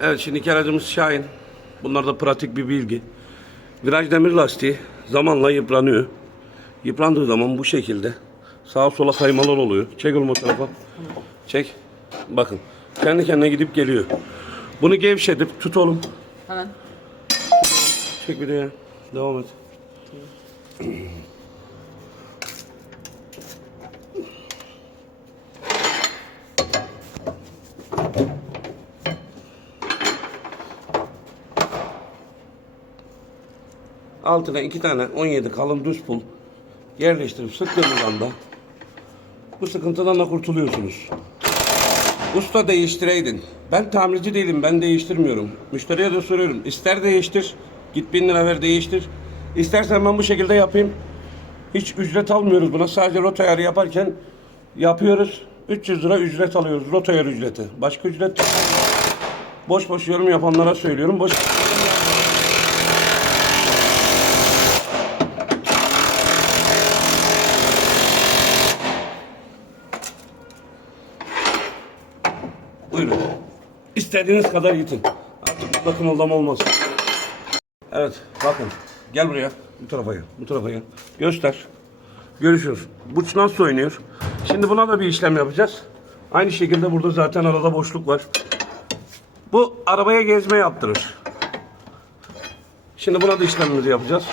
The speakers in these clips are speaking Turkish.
Evet şimdiki aracımız Şahin. Bunlar da pratik bir bilgi. Viraj demir lastiği zamanla yıpranıyor. Yıprandığı zaman bu şekilde sağa sola kaymalar oluyor. Çek oğlum o tarafa. Çek. Bakın. Kendi kendine gidip geliyor. Bunu gevşetip tut oğlum. Hemen. Çek bir de ya. Devam et. Altına iki tane 17 kalın düz pul yerleştirip sıktığınız anda bu sıkıntıdan da kurtuluyorsunuz. Usta değiştireydin. Ben tamirci değilim, ben değiştirmiyorum. Müşteriye de soruyorum. İster değiştir, git bin lira ver değiştir. İstersen ben bu şekilde yapayım. Hiç ücret almıyoruz buna. Sadece rota ayarı yaparken yapıyoruz. 300 lira ücret alıyoruz. Rota ayarı ücreti. Başka ücret. Boş boş yorum yapanlara söylüyorum. Boş Buyurun. İstediğiniz kadar yitin. Artık bakın oldam olmaz. Evet bakın. Gel buraya. Bu tarafa gel. Bu tarafa gel. Göster. Görüşürüz. Bu nasıl oynuyor? Şimdi buna da bir işlem yapacağız. Aynı şekilde burada zaten arada boşluk var. Bu arabaya gezme yaptırır. Şimdi buna da işlemimizi yapacağız.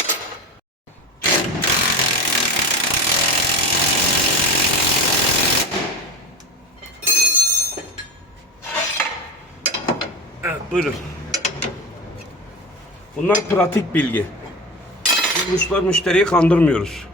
Evet buyurun. Bunlar pratik bilgi. Biz müşteri, müşteriyi kandırmıyoruz.